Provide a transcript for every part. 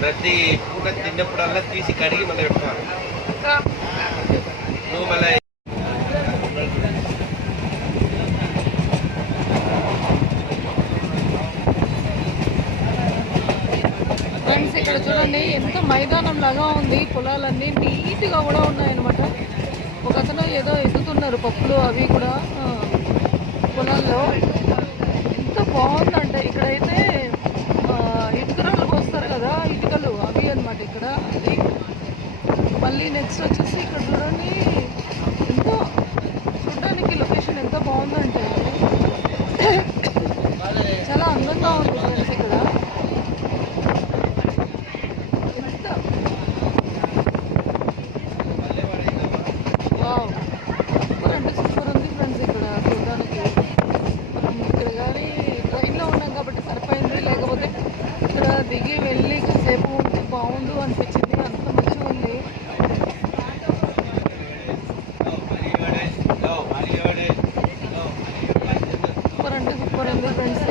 ప్రతి పూట తిన్నప్పుడల్లా తీసి కడిగి మళ్ళీ పెట్టుకోవాలి. నువ్వు మళ్ళీ ఫ్రెండ్స్ ఇక్కడ చూడండి ఎంత మైదానం లాగా ఉంది. పొలాలన్నీ నీట్గా కూడా ఉన్నాయన్నమాట. ఒక అతను ఏదో ఎత్తుతున్నారు పప్పులు అవి కూడా పొలాల్లో. ఎంత బాగుందంటే ఇక్కడైతే ఇటుకరాళ్ళు పోస్తారు కదా, ఇటుకలు అవి అనమాట ఇక్కడ. అది మళ్ళీ నెక్స్ట్ వచ్చేసి ఇక్కడ చూడండి ఎంతో చూడడానికి లొకేషన్ ఎంత బాగుందంటే చాలా అందంగా ఉంది ఫ్రెండ్స్ ఇక్కడ. దిగి వెళ్ళి కాసేపు ఉంటే బాగుండు అనిపించింది. అంత మంచిగా ఉంది. సూపర్ అంటే సూపర్ ఉంది ఫ్రెండ్స్.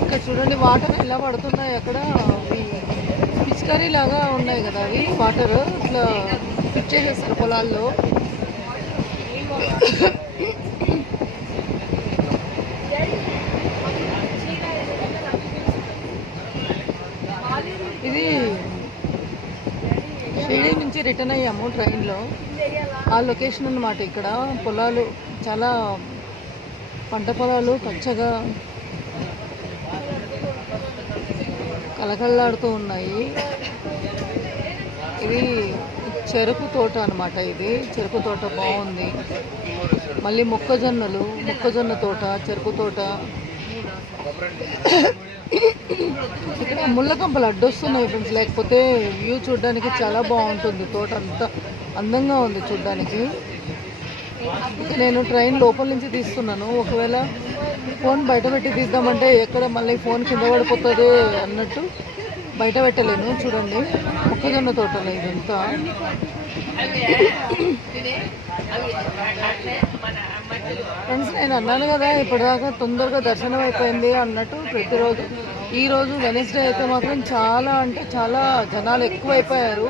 ఇక్కడ చూడండి వాటర్ ఎలా పడుతున్నాయి. అక్కడ పిచికారీ లాగా ఉన్నాయి కదా అవి వాటర్ ఇట్లా ఫిట్ చేసేస్తారు పొలాల్లో. ఇది షిరిడి నుంచి రిటర్న్ అయ్యాము ట్రైన్లో. ఆ లొకేషన్ అన్నమాట. ఇక్కడ పొలాలు చాలా పంట పొలాలు పచ్చగా కలకల్లాడుతూ ఉన్నాయి. ఇది చెరుకు తోట అన్నమాట. ఇది చెరుకు తోట బాగుంది. మళ్ళీ మొక్కజొన్న తోట, చెరుకు తోట. ఇక్కడ ముళ్ళకంపలు అడ్డొస్తున్నాయి ఫ్రెండ్స్. లేకపోతే వ్యూ చూడడానికి చాలా బాగుంటుంది. తోట అంతా అందంగా ఉంది చూడడానికి. నేను ట్రైన్ లోపల నుంచి తీస్తున్నాను. ఒకవేళ ఫోన్ బయట పెట్టి తీద్దామంటే ఎక్కడ మళ్ళీ ఫోన్ కింద పడిపోతుంది అన్నట్టు బయట పెట్టలేను. చూడండి మొక్కజొన్న తోటలో ఇదంతా. ఫ్రెండ్స్ నేను అన్నాను కదా ఇప్పటిదాకా తొందరగా దర్శనం అయిపోయింది అన్నట్టు. ప్రతిరోజు ఈరోజు వెనస్డే అయితే మాత్రం చాలా అంటే చాలా జనాలు ఎక్కువైపోయారు.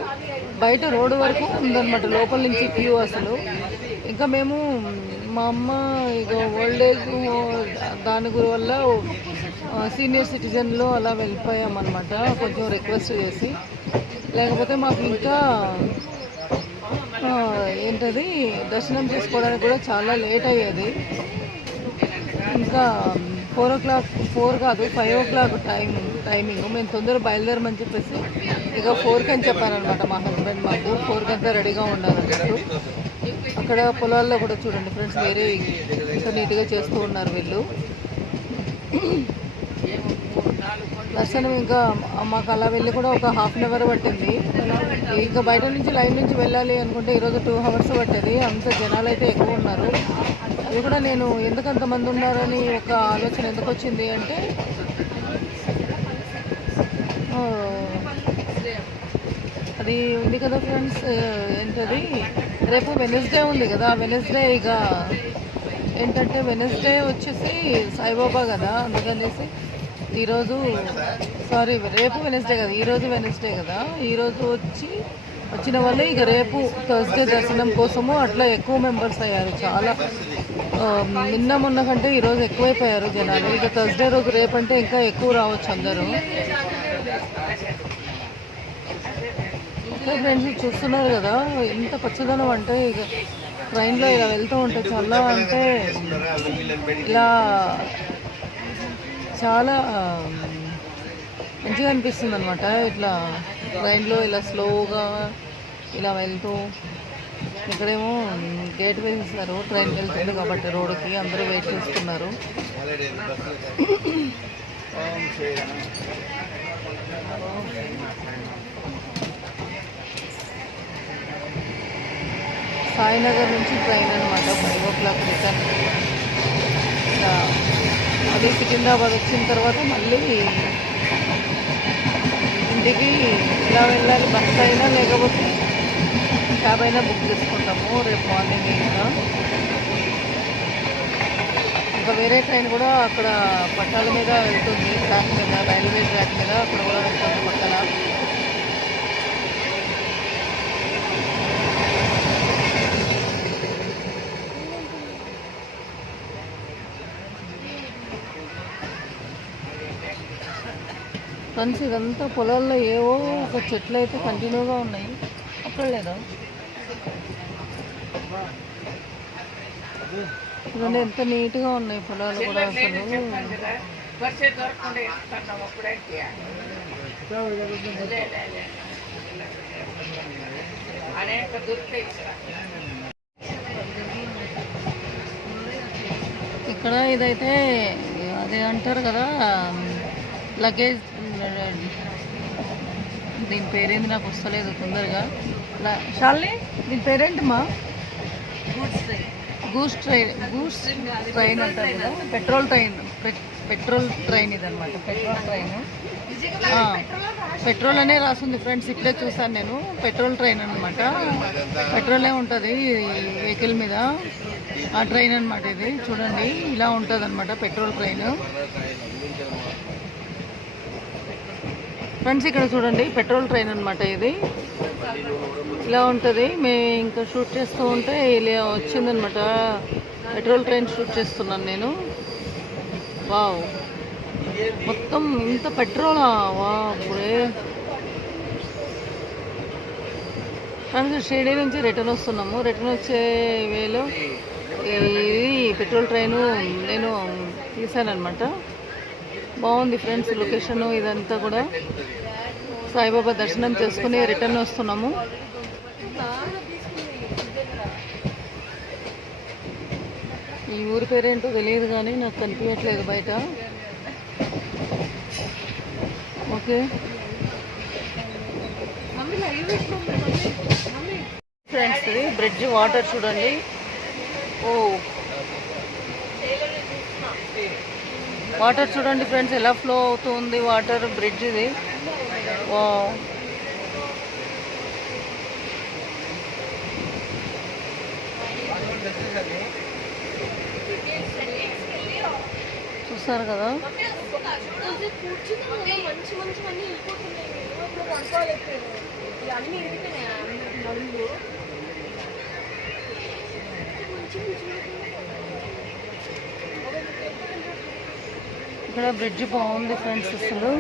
బయట రోడ్డు వరకు ఉందన్నమాట, లోపల నుంచి క్యూ అసలు. ఇంకా మేము మా అమ్మ ఇక ఓల్డ్ ఏజ్ దాని గురి వల్ల సీనియర్ సిటిజన్లో అలా వెళ్ళిపోయామన్నమాట, కొంచెం రిక్వెస్ట్ చేసి. లేకపోతే మాకు ఇంకా ఏంటది దర్శనం చేసుకోవడానికి కూడా చాలా లేట్ అయ్యేది. ఇంకా 4 కాదు 5 o'clock టైమింగ్. మేము తొందరగా బయలుదేరమని చెప్పేసి ఇక 4కి అని చెప్పానమాట మా హస్బెండ్. మాకు 4కి అంతా రెడీగా ఉండాలన్నట్టు. అక్కడ పొలాల్లో కూడా చూడండి ఫ్రెండ్స్ వేరే ఇంకా నీట్గా చేస్తూ ఉన్నారు వీళ్ళు. దర్శనం ఇంకా మాకు అలా వెళ్ళి కూడా ఒక ½ an hour పట్టింది. ఇంకా బయట నుంచి లైన్ నుంచి వెళ్ళాలి అనుకుంటే ఈరోజు 2 hours పట్టేది. అంత జనాలు అయితే ఎక్కువ ఉన్నారు. అది కూడా నేను ఎందుకు అంతమంది ఉన్నారని ఒక ఆలోచన ఎందుకు వచ్చింది అంటే, అది ఉంది కదా ఫ్రెండ్స్ ఏంటది రేపు వెనస్డే ఉంది కదా. వెనస్డే ఇక ఏంటంటే వెనస్డే వచ్చేసి సాయిబాబా కదా, అందుకనేసి ఈరోజు రేపు వెనస్డే కదా, ఈరోజు వెనస్డే కదా. ఈరోజు వచ్చిన వాళ్ళు ఇక రేపు థర్స్డే దర్శనం కోసము అట్లా ఎక్కువ మెంబర్స్ అయ్యారు. చాలా నిన్న మొన్న కంటే ఈరోజు ఎక్కువైపోయారు జనాలు. ఇక థర్స్డే రోజు రేపంటే ఇంకా ఎక్కువ రావచ్చు అందరూ. ఫ్రెండ్స్ చూస్తున్నారు కదా ఎంత పచ్చదనం అంటే, ఇక ట్రైన్లో ఇలా వెళ్తూ ఉంటే చాలా అంటే ఇలా చాలా మంచిగా అనిపిస్తుంది అనమాట. ఇట్లా ట్రైన్లో ఇలా స్లోగా ఇలా వెళ్తూ, ఇక్కడేమో గేట్ వేసేస్తారు ట్రైన్ వెళ్తుంది కాబట్టి రోడ్డుకి, అందరూ వెయిట్ చేస్తున్నారు. సాయినగర్ నుంచి ట్రైన్ అనమాట 5 o'clock రిటర్న్. అది సికింద్రాబాద్ వచ్చిన తర్వాత మళ్ళీ ఇంటికి ఇలా వెళ్ళాలి. బస్ అయినా లేకపోతే క్యాబ్ అయినా బుక్ చేసుకుంటాము రేపు మార్నింగ్. ఇంకా వేరే ట్రైన్ కూడా అక్కడ పట్టాల మీద వెళ్తుంది, ట్రాక్ మీద, రైల్వే ట్రాక్ మీద అక్కడ కూడా వెళ్తుంది పక్కన. ఫ్రెండ్స్ ఇదంతా పొలాల్లో ఏవో ఒక చెట్లు అయితే కంటిన్యూగా ఉన్నాయి. అక్కడ లేదా చూడండి ఎంత నీట్గా ఉన్నాయి పొలాలు కూడా అసలు. ఇక్కడ ఇదైతే అదే అంటారు కదా లగేజ్, దీని పేరేంది నాకు వస్తలేదు తొందరగా. షాల్ని దీని పేరేంటమ్మా? గూడ్స్ ట్రైన్ అంటారు కదా, పెట్రోల్ ట్రైన్ ఇదనమాట. పెట్రోల్ అనే రాసింది ఫ్రెండ్స్, ఇప్పుడే చూసాను నేను. పెట్రోల్ ట్రైన్ అనమాట, పెట్రోలే ఉంటుంది వెహికల్ మీద. ఆ ట్రైన్ అనమాట ఇది. చూడండి ఇలా ఉంటుంది అనమాట పెట్రోల్ ట్రైన్. ఫ్రెండ్స్ ఇక్కడ చూడండి పెట్రోల్ ట్రైన్ అనమాట ఇది. ఇలా ఉంటుంది. మేము ఇంకా షూట్ చేస్తూ ఉంటే ఇలా వచ్చిందనమాట. పెట్రోల్ ట్రైన్ షూట్ చేస్తున్నాను నేను. వావ్, మొత్తం ఇంత పెట్రోలా! వా అప్పుడే ఫ్రెండ్స్ షిరిడి నుంచి రిటర్న్ వస్తున్నాము. రిటర్న్ వచ్చే వేలో ఇది పెట్రోల్ ట్రైను నేను తీసానమాట. బాగుంది ఫ్రెండ్స్ లొకేషన్ ఇదంతా కూడా. సాయిబాబా దర్శనం చేసుకుని రిటర్న్ వస్తున్నాము. ఈ ఊరి పేరేంటో తెలియదు కానీ నాకు కనిపించట్లేదు బయట. ఓకే ఫ్రెండ్స్ ఇది బ్రిడ్జ్ వాటర్ చూడండి. ఓ వాటర్ చూడండి ఫ్రెండ్స్ ఎలా ఫ్లో అవుతుంది వాటర్. బ్రిడ్జ్ ఇది. వావ్, చూస్తారు కదా. ఇక్కడ బ్రిడ్జ్ బాగుంది ఫ్రెండ్స్ అసలు.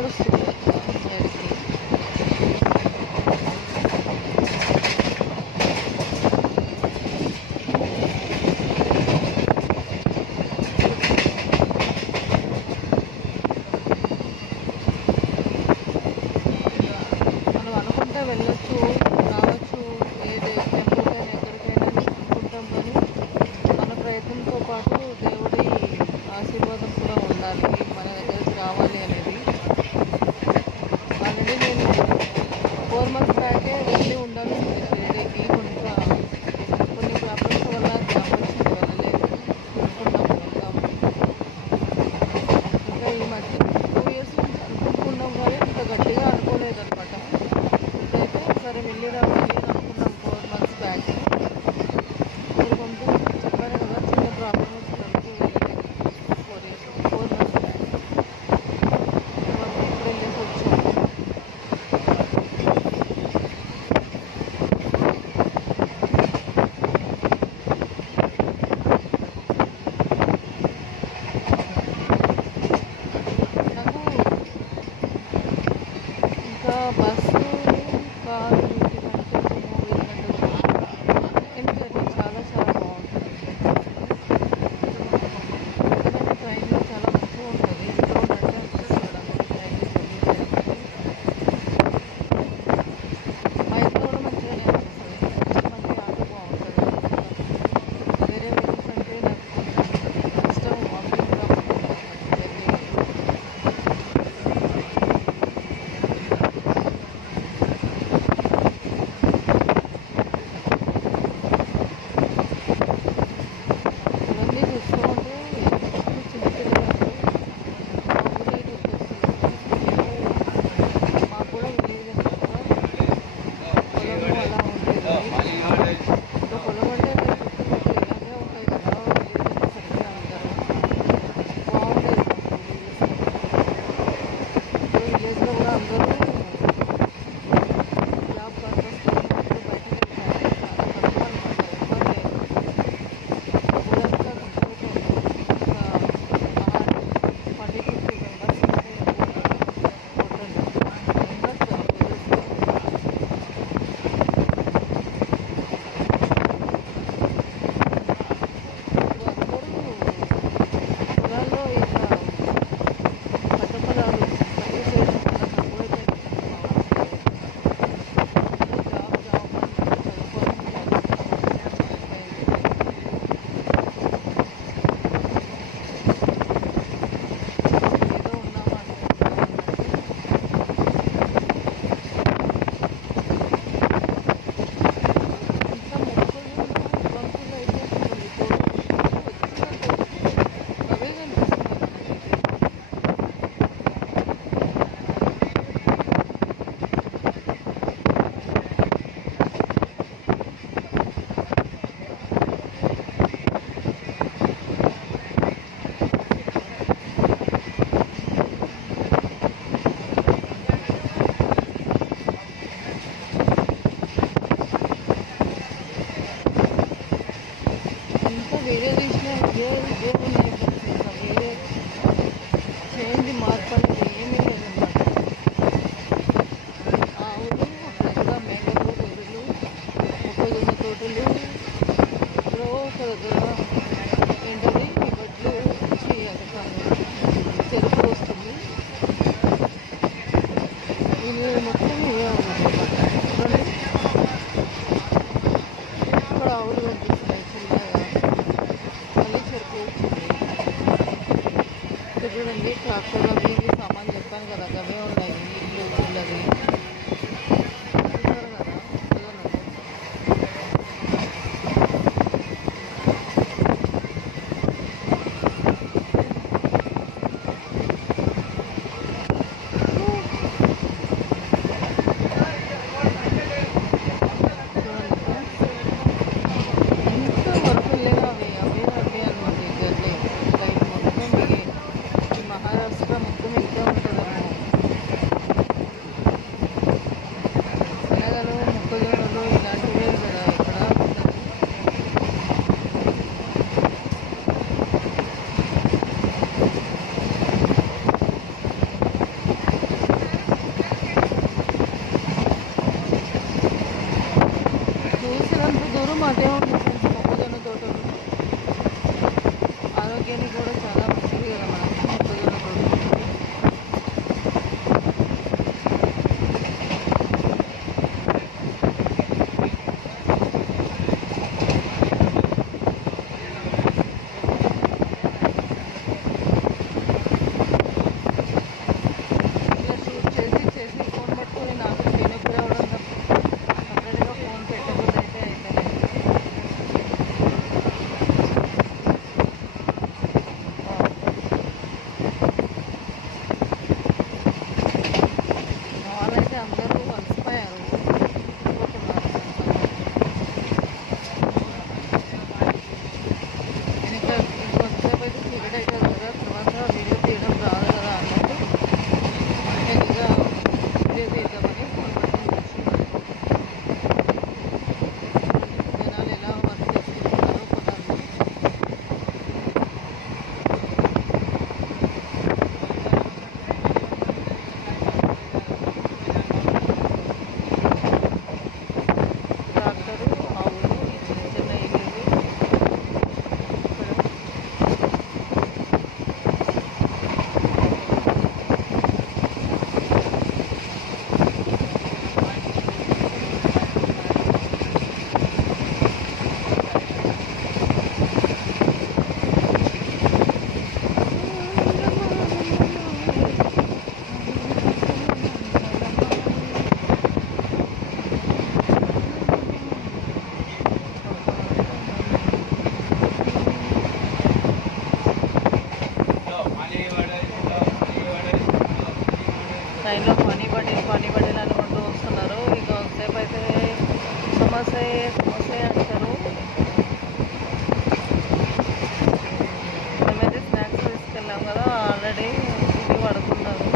నడుస్తుంది ఏడికి. మనం అనుకుంటే వెళ్ళొచ్చు, రావచ్చు, ఏ టెంపుల్కైనా ఎక్కడికైనా అనుకుంటాం, కానీ మన ప్రయత్నంతో పాటు దేవుడి ఆశీర్వాదం కూడా ఉండాలి, మన దగ్గరికి రావాలి అనేది. ఆల్రెడీ నేను 4 months బ్యాకే వెళ్ళి ఉండాల్సింది షిరిడీకి. కొన్ని ప్రాబ్లమ్స్ వల్ల గ్యాప్ వచ్చింది, వెళ్ళలేదు. అనుకున్నాము వెళ్దాము. ఇంకా ఈ మధ్య 2 years నుంచి అనుకుంటున్నాం, కానీ అంత గట్టిగా అనుకోలేదన్నమాట. ఇప్పుడైతే సరే వెళ్ళి రావాలి అని అనుకున్నాం 4 months బ్యాక్. ఇప్పుడు కొంచెం చెప్పాను కదా, చిన్న ప్రాబ్లం వచ్చినందుకు వెళ్ళలేదు. 4 months బ్యాక్ ఇప్పుడు వెళ్ళేసి వచ్చాము. నాకు ఇంకా బస్సు, కారు వీటికంటే ఎందుకంటే చాలా చాలా బాగుంటుంది. ఎందుకంటే ట్రైన్లో చాలా మంచిగా ఉంటుంది, ఎంతో ఉన్నట్టే అనిపిస్తుంది నాకు ట్రైన్లో జర్నీ చేయాలంటే. మా ఇంట్లో కూడా మంచిగానే అనిపిస్తుంది, మళ్ళీ ఆటో బాగుంటుంది. వేరే వెహికల్స్ అంటే నాకు కొంచెం కష్టం, వామిటింగ్గా ఉంటుంది జర్నీ. ఇవన్నీ చూస్తూ ఉంటే ఎప్పుడు చిన్నపిల్లలు మా ఊరే గుర్తొస్తుంది. మాకు కూడా విలేజ్ అనమాట, పొలము అలా ఉండేది. ఇంకా పొలం అంటే చుట్టుపక్కల ఇలాగే ఉంటాయి కదా, విలేజ్ అనేసరికి అందరూ బాగుండేది మాకు విలేజ్. ఇప్పుడు విలేజ్లో కూడా అందరూ జాబ్ పర్పస్ కోసం అందరూ బయటకు వెళ్తారు. చాలా తక్కువ అనమాట, ఎవ్వరు లేరు. ఊరంతా గుంపులుగా ఉంటుంది. ఇంకా మహా 40-50 మెంబర్స్ ఉంటే ఎక్కువ ఉండదు. టోటల్ మెంబర్స్ విలేజ్లో. ఇప్పుడు అందరూ పొలాల్లో ఇట్లా పంట పొలాలు పని చేయడం చాలా తక్కువైపోయింది మా ఊరి సైడ్. అందరూ జాబ్ జాబ్ అని చదువుకోవడం అయిపోయింది. ఏదో ఉన్నామా అనుకుంటున్నాం అన్నట్టు. ఇంకా మొక్కజొన్న బంకులు అయితే అసలు ఈ తోటలు చిన్న తోటలు అవే కనిపిస్తున్నాయి మనకైతే. ఇంకా వేరే తీసినా ఇదే ఉన్నాయి ఫ్రెండ్స్. ఇంకా వేరే చేంజ్ మార్పు అనేది ఏమీ లేదన్నమాట. ఆవులు అక్కడక్కడ మేకలు, గొర్రెలు, మొక్కజొన్న తోటలు, ఎక్కడో ఒక దగ్గర ఏంటది వడ్లు అది కాదు, చెరుకు వస్తుంది. ఇవి మొత్తం ఇవే ఉన్నాయన్నమాట. చూడండి, ఇక్కడ ఆవులు కనిపిస్తున్నాయి చిన్నగా, మళ్ళీ చెరుకు వచ్చింది. ఇక్కడ చూడండి ట్రాక్టర్ అవి ఇవి సామాన్లు చెప్పాను కదా, అవే ఉన్నాయి. ఇల్లు వీళ్ళది చూసారు కదా మొక్కజొన్నలు. చూడండి ఫ్రెండ్స్, ఇంకా వరకుల్లేగా అవే అవే అవే అనమాట. ఈ జర్నీ లైఫ్ మొత్తం ఇవే. ఈ మహారాష్ట్ర మొత్తం ఇదే ఉంటుందేమో. శనగలు, మొక్కజొన్నలు ఇలాంటివే కదా ఇక్కడ ఉండదు. ట్రైన్లో పని పడి అనుకుంటూ వస్తున్నారు. ఇక సేపు అయితే సమోసే అంటారు. మేమైతే స్నాక్స్ తీసుకెళ్ళాం కదా, ఆల్రెడీ తిని పడుకున్నారు.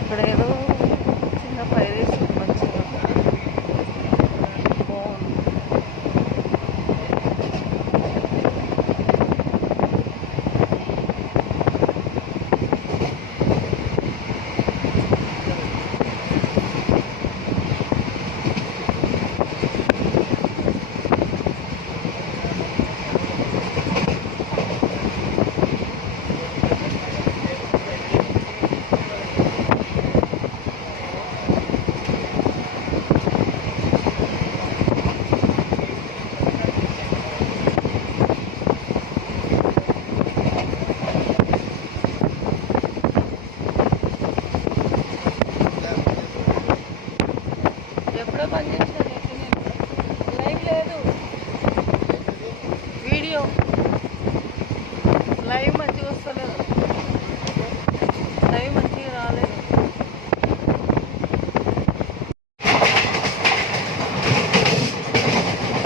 ఇక్కడ ఏదో చిన్న పైరేసి మంచిగా బాగుంది. ఎప్పుడో పని చేసిన లైవ్ లేదు, వీడియో లైవ్ మంచిగా వస్తలేదు, లైవ్ మంచిగా రాలేదు.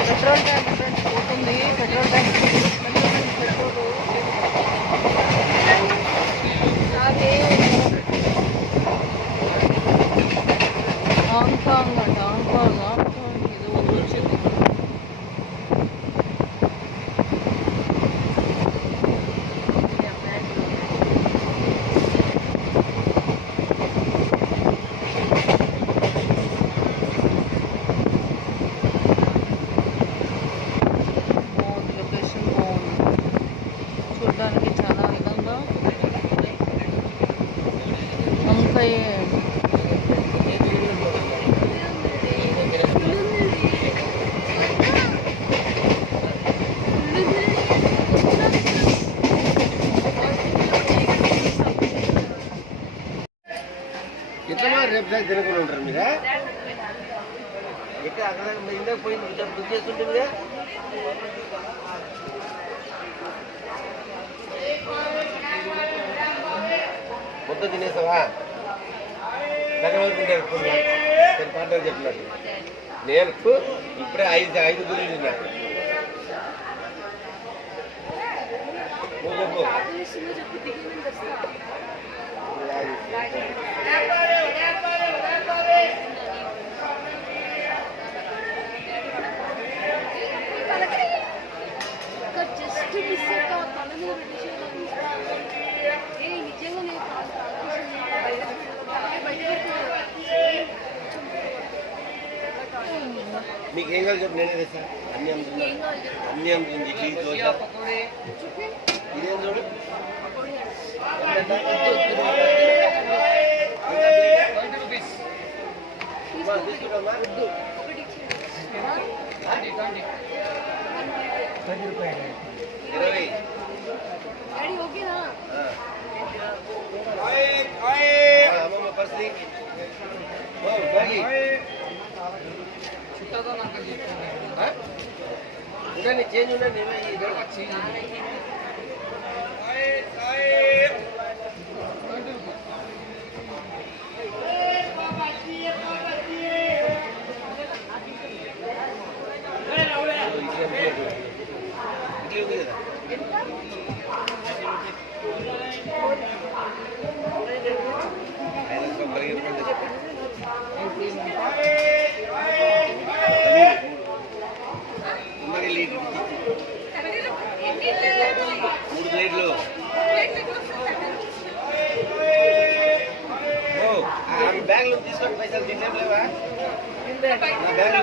పెట్రోల్ ట్యాంక్ ఫ్రెండ్స్ పోతుంది. పెట్రోల్ ట్యాంక్ పెట్రోల్ హాంకాంగ్ అంట, హాంకాంగ్ ఏదో వచ్చింది. బాగుంది, లొకేషన్ బాగుంది, చూడడానికి చాలా అందంగా. వంకాయ ఎట్లా రేపు దాకా తినకుండా ఉంటారు మీరా? ఎక్కడ అక్కడ ఇందాక పోయి బుక్ చేస్తుంటే మీరే మొత్తం తినేసావా? దగ్గర వరకు ఉంటారు పార్ట్నర్ చెప్పినట్టు. నేను ఇప్పుడే ఐదు గురించి తిన్నా. నువ్వు చెప్పు. మీకు ఏం కావాలి చెప్పు, నేనే తెస్తా. అన్ని అమ్ముతుంది ఇడ్లీ దోశ. ఇదేం చూడు, తీసుకుంటామా? 20. అమ్మమ్మ పరిస్థితి ఉండండి, చేంజ్ ఉండండి. బ్యాగ్ లో తీసుకొని పైసలు తింటాం లేవా? బ్యాగ్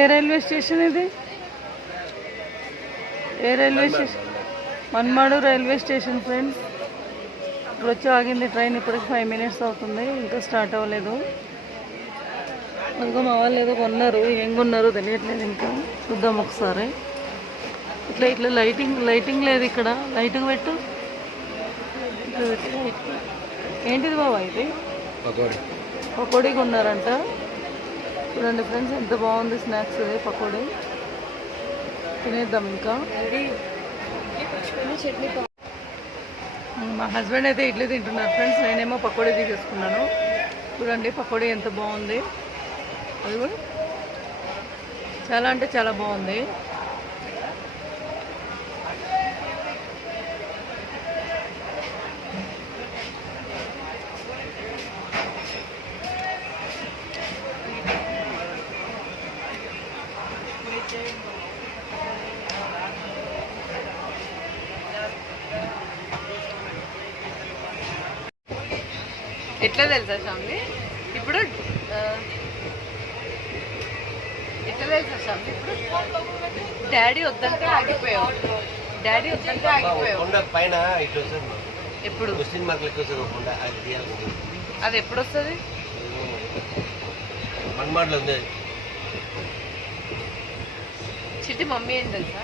ఏ రైల్వే స్టేషన్ ఇది? ఏ railway station? Manmad railway station friends. ఇప్పుడు వచ్చి ఆగింది ట్రైన్. ఇప్పటికి 5 minutes అవుతుంది, ఇంకా స్టార్ట్ అవ్వలేదు. అందుకో మా వాళ్ళు ఏదో కొన్నారు, ఏం కొన్నారో తెలియట్లేదు. ఇంకా చూద్దాం ఒకసారి. ఇట్లా ఇట్లా లైటింగ్ లేదు ఇక్కడ. లైటింగ్ పెట్టు. ఇట్లా పెట్టి ఏంటిది బాబా ఇది? పకోడీ కొన్నారంట. చూడండి ఫ్రెండ్స్ ఎంత బాగుంది స్నాక్స్. ఇది పకోడీ తినేద్దాం. ఇంకా మా హస్బెండ్ అయితే ఇడ్లీ తింటున్నారు ఫ్రెండ్స్, నేనేమో పకోడీ తీసేసుకున్నాను. చూడండి పకోడీ ఎంత బాగుంది. అది కూడా చాలా అంటే చాలా బాగుంది. ఎట్లా తెలుసా శాంతి ఇప్పుడు ఎట్లా తెలుసా శాంతి ఇప్పుడు డాడీ వద్దంటే ఆగిపోయావు. డాడీ వద్దంటే ఆగిపోయావు. కొండ పైన ఇట్లా వస్తుంది. ఎప్పుడు క్వశ్చన్ మార్క్ లెక్క వస్తుంది కొండ. అది తీయాలి. అది ఎప్పుడు వస్తుంది? మన్మాడ్లో ఉంది. చిట్టి మమ్మీ ఏం తెలుసా